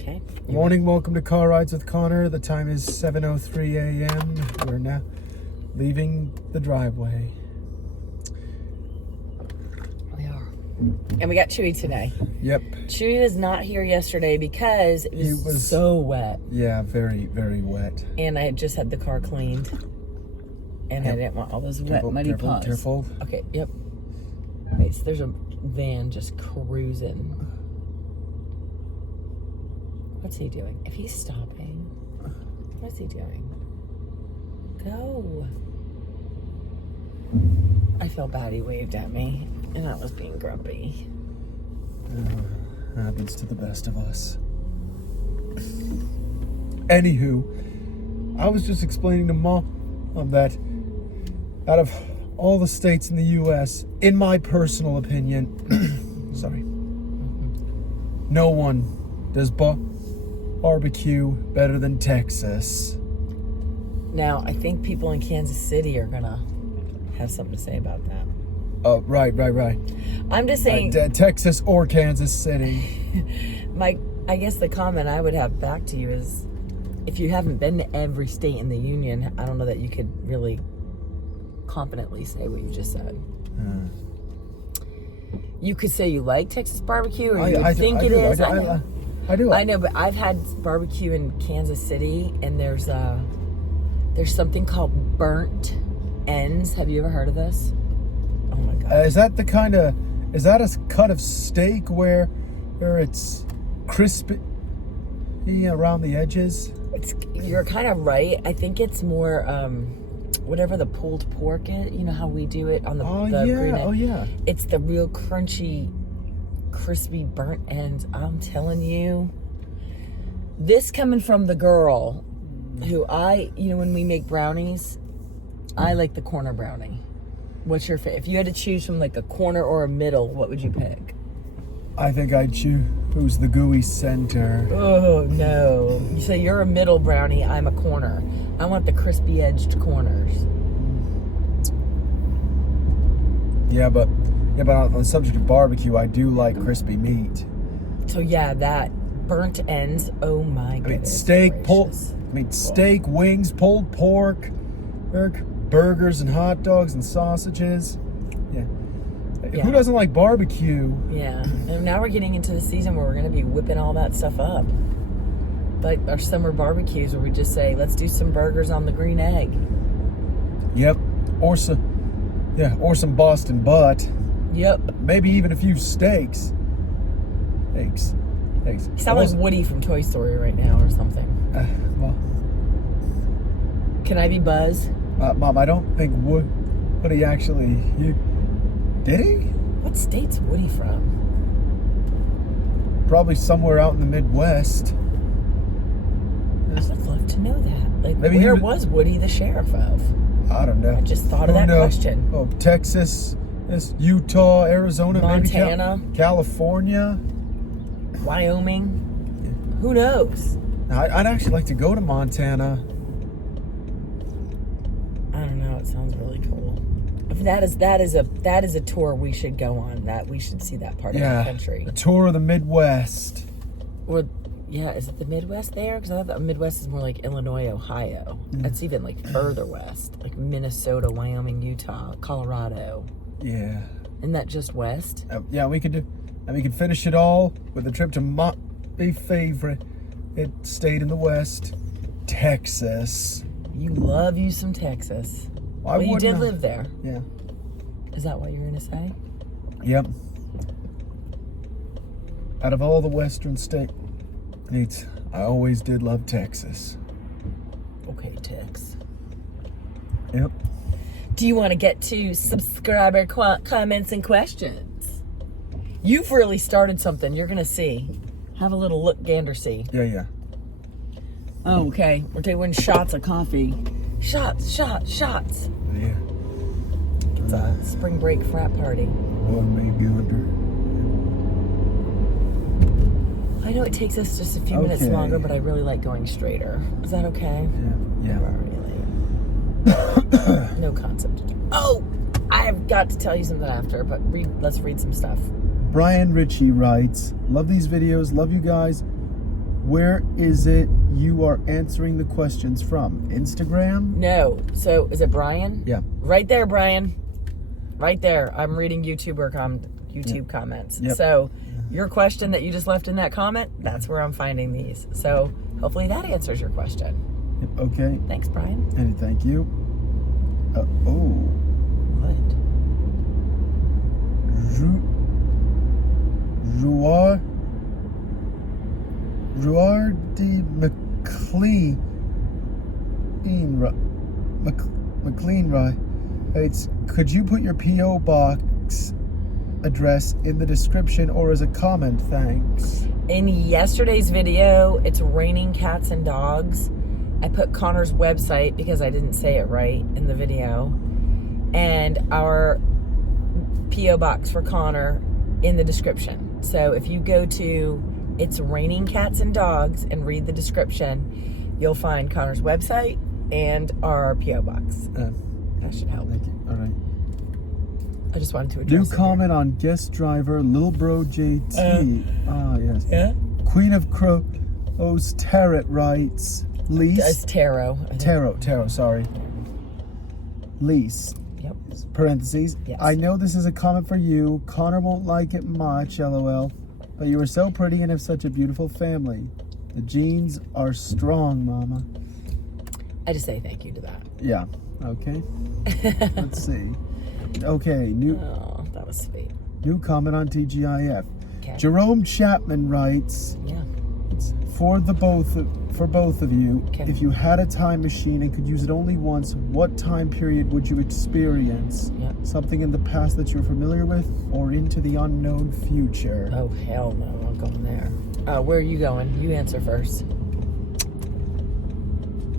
Okay. Good morning. Welcome to Car Rides with Connor. The time is 7:03 a.m. We're now leaving the driveway. We are. And we got Chewy today. Yep. Chewy was not here yesterday because it was so wet. Yeah, very, very wet. And I had just had the car cleaned. And I didn't want all those wet, muddy paws. Careful. Okay, yep. Wait, so there's a van just cruising. What's he doing? If he's stopping, what's he doing? Go. I feel bad he waved at me, and I was being grumpy. Happens to the best of us. Anywho, I was just explaining to Mom that out of all the states in the U.S., in my personal opinion, sorry, no one does barbecue better than Texas. Now, I think people in Kansas City are gonna have something to say about that. Oh, right. I'm just saying, Texas or Kansas City. I guess the comment I would have back to you is, if you haven't been to every state in the union, I don't know that you could really confidently say what you just said. You could say you like Texas barbecue, or you think it is. I do. I know, but I've had barbecue in Kansas City, and there's something called burnt ends. Have you ever heard of this? Oh my god! Is that a cut of steak where it's crispy around the edges? You're kind of right. I think it's more whatever the pulled pork is. You know how we do it on the green egg? Oh yeah. It's the real crunchy, crispy burnt ends. I'm telling you, this coming from the girl who when we make brownies, I like the corner brownie. What's your favorite? If you had to choose from like a corner or a middle, what would you pick? I think I'd choose the gooey center. Oh no! You say you're a middle brownie. I'm a corner. I want the crispy edged corners. Yeah, but on the subject of barbecue, I do like crispy meat. So yeah, that burnt ends. Oh my goodness! Steak, wings, pulled pork, burgers and hot dogs and sausages. Yeah. Who doesn't like barbecue? Yeah. And now we're getting into the season where we're going to be whipping all that stuff up. Like our summer barbecues where we just say, let's do some burgers on the green egg. Yep. Or some Boston butt. Yep. Maybe even a few steaks. Eggs. You sound like Woody from Toy Story right now or something. Can I be Buzz? Mom, I don't think Woody actually... Did he? What state's Woody from? Probably somewhere out in the Midwest. I would love to know that. Like, maybe where was Woody the sheriff of? I don't know. I just thought of that question. Oh, Texas, Utah, Arizona, Montana, maybe California, Wyoming. Who knows? I'd actually like to go to Montana. I don't know. It sounds really cool. If that is a tour we should go on. That we should see that part of the country. A tour of the Midwest. Or is it the Midwest there? Because I thought the Midwest is more like Illinois, Ohio. That's even like further west, like Minnesota, Wyoming, Utah, Colorado. Yeah. Isn't that just west? We could finish it all with a trip to my favorite state in the West, Texas. You love you some Texas. Well, you did live there. Yeah. Is that what you're going to say? Yep. Out of all the western states, I always did love Texas. Okay, Tex. Yep. Do you want to get to subscriber comments and questions? You've really started something. You're going to see. Have a little look, gander, see. Yeah. Oh, okay. We're doing shots of coffee. Shots. Yeah. It's a spring break frat party. One maybe under. I know it takes us just a few minutes longer, but I really like going straighter. Is that okay? Yeah. No concept. Oh, I've got to tell you something after, but let's read some stuff. Brian Ritchie writes, love these videos, love you guys. Where is it you are answering the questions from? Instagram? No. So is it Brian? Yeah. Right there, Brian. Right there. I'm reading YouTube comments. Yep. So your question that you just left in that comment, that's where I'm finding these. So hopefully that answers your question. Yep. Okay. Thanks, Brian. And thank you. What? Ruardi McLean writes, could you put your P.O. box address in the description or as a comment? Thanks. In yesterday's video, it's raining cats and dogs. I put Connor's website because I didn't say it right in the video. And our P.O. box for Connor in the description. So if you go to It's Raining Cats and Dogs and read the description, you'll find Connor's website and our P.O. box. That should help. Thank you. All right. I just wanted to address New comment on guest driver, Lil Bro JT. Yes. Yeah? Queen of Crow's Tarot writes, It's lease. tarot. I think. Tarot, sorry. Lease. Yep. Parentheses. Yes. I know this is a comment for you. Connor won't like it much, lol. But you are so pretty and have such a beautiful family. The genes are strong, mama. I just say thank you to that. Yeah. Okay. Let's see. Okay. Oh, that was sweet. New comment on TGIF. Okay. Jerome Chapman writes, Yeah. for both of you, Okay. if you had a time machine and could use it only once, what time period would you experience? Yep. Something in the past that you're familiar with, or into the unknown future? Oh, hell no. I'm going there. Where are you going? You answer first.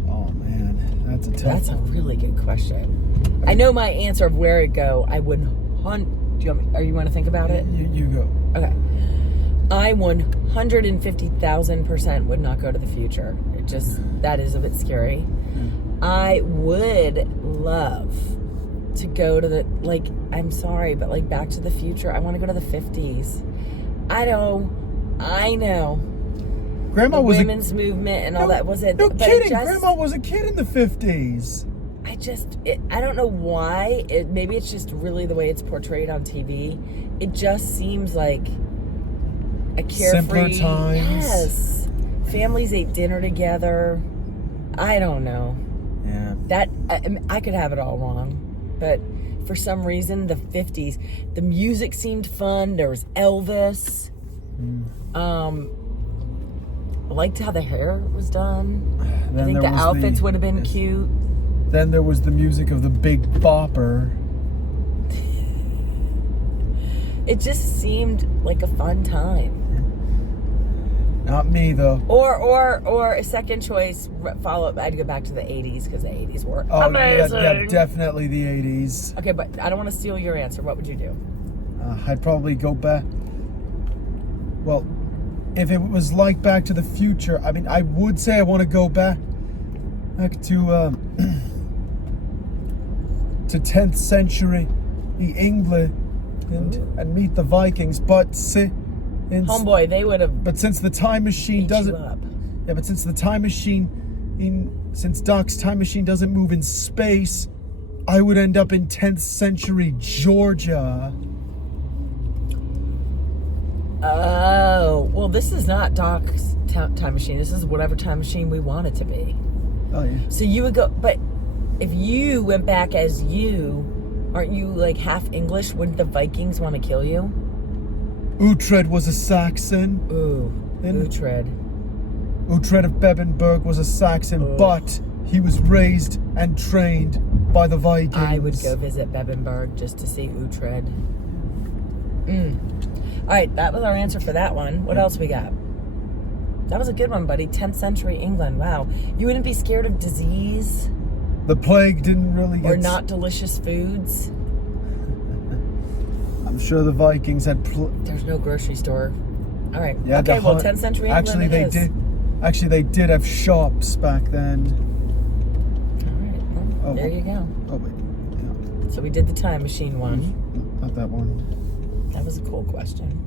Oh man, that's a tough. That's a really good question. I know my answer of where it go. I would hunt. Do you want me, or you want to think about it? You go. Okay. I 150,000% would not go to the future. It just, that is a bit scary. I would love to go to the, like, I'm sorry, but like Back to the Future. I want to go to the 50s. I know. Grandma The was women's movement and all that. Was it? No but kidding. Just, Grandma was a kid in the 50s. I don't know why. Maybe it's just really the way it's portrayed on TV. It just seems like a carefree. Simpler times. Yes. Families ate dinner together. I don't know. Yeah. I could have it all wrong, but for some reason, the 50s, the music seemed fun. There was Elvis. I liked how the hair was done. I think the outfits would have been cute. Then there was the music of the Big Bopper. It just seemed like a fun time. Not me though. Or a second choice follow-up. I'd go back to the 80s because the 80s were amazing. Yeah, definitely the 80s. Okay, but I don't want to steal your answer. What would you do? I'd probably go back. Well, if it was like Back to the Future, I mean, I would say I want to go back to 10th century England and meet the Vikings, but Homeboy, they would have. But since the time machine doesn't, up. but since the time machine since Doc's time machine doesn't move in space, I would end up in 10th century Georgia. Oh, well, this is not Doc's time machine. This is whatever time machine we want it to be. Oh yeah. So you would go, but if you went back as you, aren't you like half English? Wouldn't the Vikings want to kill you? Uhtred was a Saxon. Ooh, Uhtred. Uhtred of Bebbanburg was a Saxon, but he was raised and trained by the Vikings. I would go visit Bebbanburg just to see Uhtred. All right, that was our answer for that one. What else we got? That was a good one, buddy. 10th century England. Wow. You wouldn't be scared of disease? The plague didn't really get... Or not delicious foods? I'm sure the Vikings had... There's no grocery store. All right. Yeah, okay, well, 10th century England Actually, they did have shops back then. All right. Well, there you go. Oh, wait. Yeah. So we did the time machine one. Not that one. That was a cool question.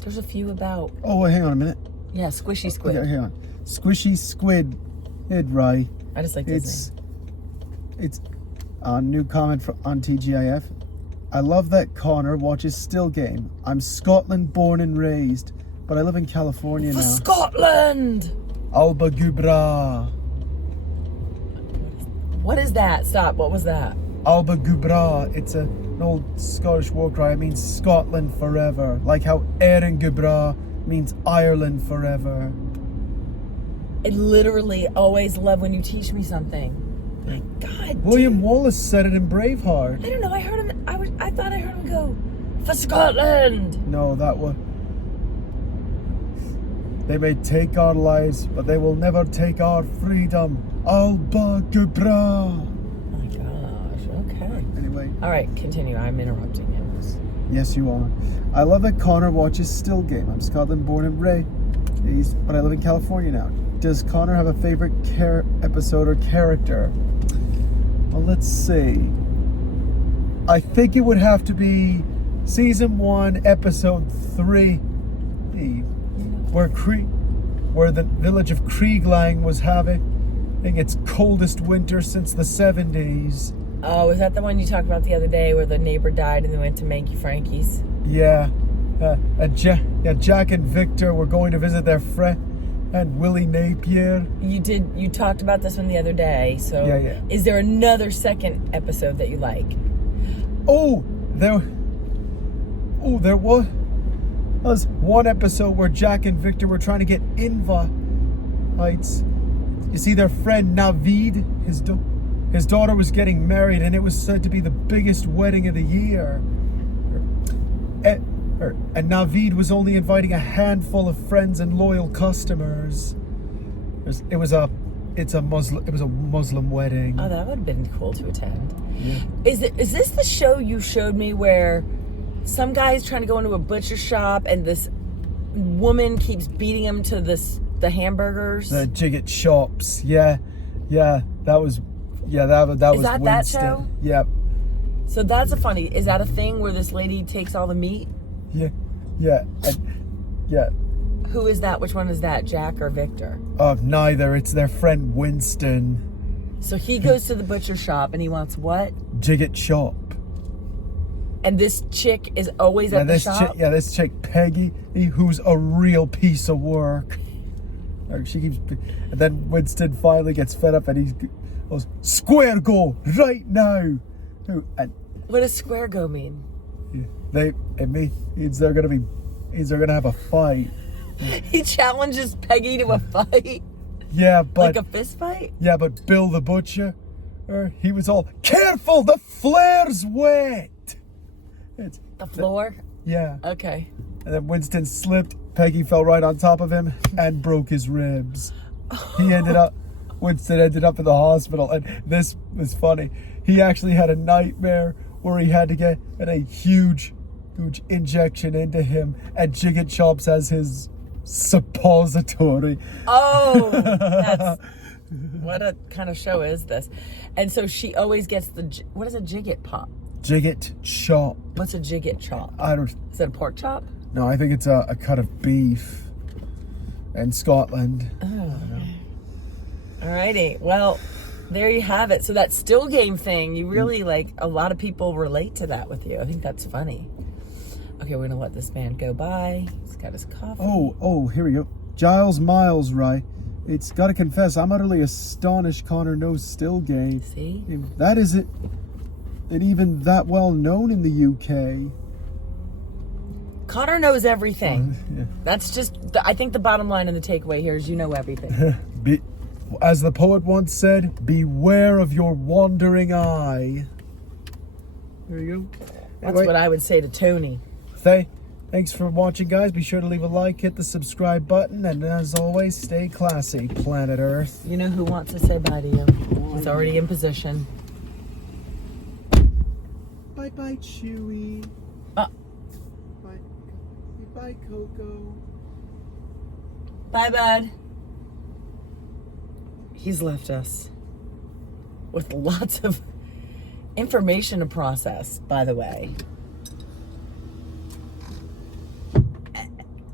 There's a few about. Oh, hang on a minute. Yeah, squishy squid. Yeah, hang on. Squishy squid. Right. I just like this name. It's a new comment on TGIF. I love that Connor watches Still Game. I'm Scotland born and raised, but I live in California For now. Scotland! Alba Gubra. What is that? Stop. What was that? Alba Gubra. It's an old Scottish war cry. It means Scotland forever. Like how Erin Gubra means Ireland forever. I literally always love when you teach me something. My God. William Wallace said it in Braveheart. I don't know. I heard him. I thought I heard him go, for Scotland. No, that was. They may take our lives, but they will never take our freedom. Alba Gubra. Oh my gosh. Okay. Anyway. All right. Continue. I'm interrupting you. Yes, you are. I love that Connor watches Still Game. I'm Scotland born and raised, but I live in California now. Does Connor have a favorite episode or character? Well, let's see. I think it would have to be season 1, episode 3, where the village of Krieglang was having its coldest winter since the 70s. Oh, is that the one you talked about the other day where the neighbor died and they went to Manky Frankie's? Yeah. Jack and Victor were going to visit their friend and Willie Napier. You talked about this one the other day, so Yeah. Is there another second episode that you like? There was one episode where Jack and Victor were trying to get invites. You see, their friend Navid, his daughter was getting married, and it was said to be the biggest wedding of the year. And Navid was only inviting a handful of friends and loyal customers. It was a Muslim wedding. Oh, that would have been cool to attend. Yeah. Is this the show you showed me where some guy's trying to go into a butcher shop and this woman keeps beating him to the hamburgers? The Jigget shops. Yeah. That was Winston. Is that show? Yep. So that's is that a thing where this lady takes all the meat? Yeah. Who is that? Which one is that? Jack or Victor? Neither. It's their friend Winston. So he goes to the butcher shop and he wants what? Jigget shop. And this chick is always at the shop? This chick, Peggy, who's a real piece of work. She keeps... And then Winston finally gets fed up and he goes, "Square go, right now!" And what does square go mean? It means they're gonna have a fight. He challenges Peggy to a fight? Yeah, but... Like a fist fight? Yeah, but Bill the Butcher, he was all, "Careful, the flare's wet!" The floor? Yeah. Okay. And then Winston slipped, Peggy fell right on top of him and broke his ribs. Winston ended up in the hospital, and this was funny. He actually had a nightmare where he had to get a huge injection into him, and Jigget Chops as his suppository. Oh, what a kind of show is this? And so she always gets what is a Jigget pop? Jigget chop. What's a Jigget chop? Is it a pork chop? No, I think it's a cut of beef in Scotland. Oh. Alrighty. Well, there you have it. So that Still Game thing, you really a lot of people relate to that with you. I think that's funny. Okay, we're gonna let this man go by. He's got his coffee. Oh, here we go. Giles Miles, right? It's gotta confess, I'm utterly astonished Connor knows Still Game. See? That isn't even that well known in the UK. Connor knows everything. Yeah. That's just, I think the bottom line and the takeaway here is you know everything. As the poet once said, beware of your wandering eye. There you go. That's what I would say to Tony. Thanks for watching, guys. Be sure to leave a like, hit the subscribe button, and as always, stay classy, planet Earth. You know who wants to say bye to you? He's already in position. Bye-bye, Chewie. Bye, Coco. Bye, bud. He's left us with lots of information to process, by the way.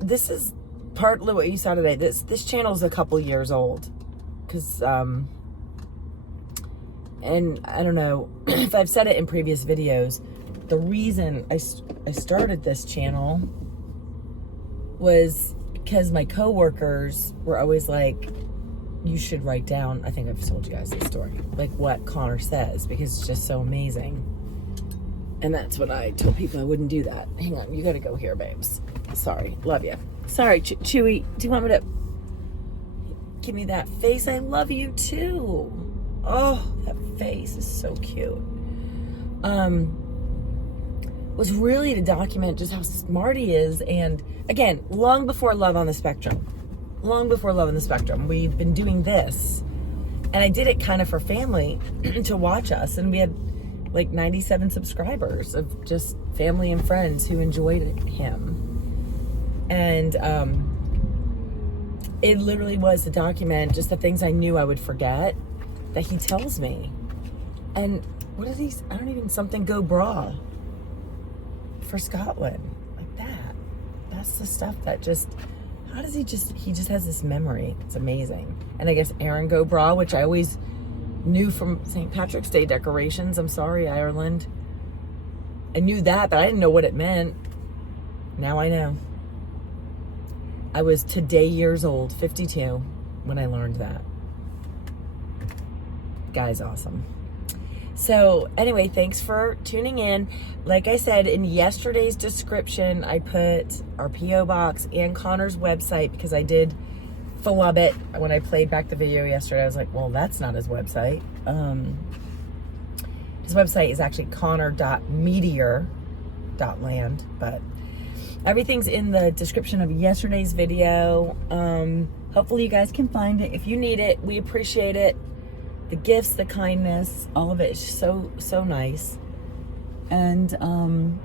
this is partly what you saw today. This channel is a couple years old, because and I don't know if I've said it in previous videos. The reason I started this channel was because my coworkers were always like, you should write down, I think I've told you guys this story, like what Connor says, because it's just so amazing. And that's what I told people I wouldn't do that. Hang on, you gotta go here, babes. Sorry, love you. Sorry, Chewy, do you want me to give me that face? I love you too. Oh, that face is so cute. Was really to document just how smart he is. And again, long before Love on the Spectrum, we've been doing this. And I did it kind of for family to watch us. And we had like 97 subscribers of just family and friends who enjoyed him. And it literally was to document just the things I knew I would forget that he tells me. And what is he? I don't even, something go bra for Scotland, like that. That's the stuff that just, how does he just has this memory. It's amazing. And I guess Aaron go bra, which I always knew from St. Patrick's Day decorations. I'm sorry, Ireland. I knew that, but I didn't know what it meant. Now I know. I was today years old, 52, when I learned that. Guy's awesome. So anyway, thanks for tuning in. Like I said, in yesterday's description, I put our P.O. box and Connor's website, because I did flub it when I played back the video yesterday. I was like, well, that's not his website. His website is actually connor.meteor.land, but everything's in the description of yesterday's video. Hopefully you guys can find it. If you need it, we appreciate it. The gifts, the kindness, all of it is so nice. And I'm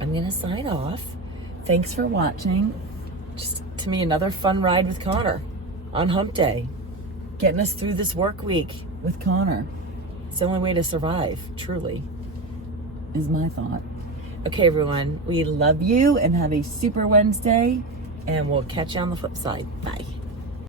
gonna sign off. Thanks for watching. Just, to me, another fun ride with Connor on Hump Day, getting us through this work week with Connor. It's the only way to survive, truly, is my thought. Okay, everyone, we love you and have a super Wednesday, and we'll catch you on the flip side. Bye.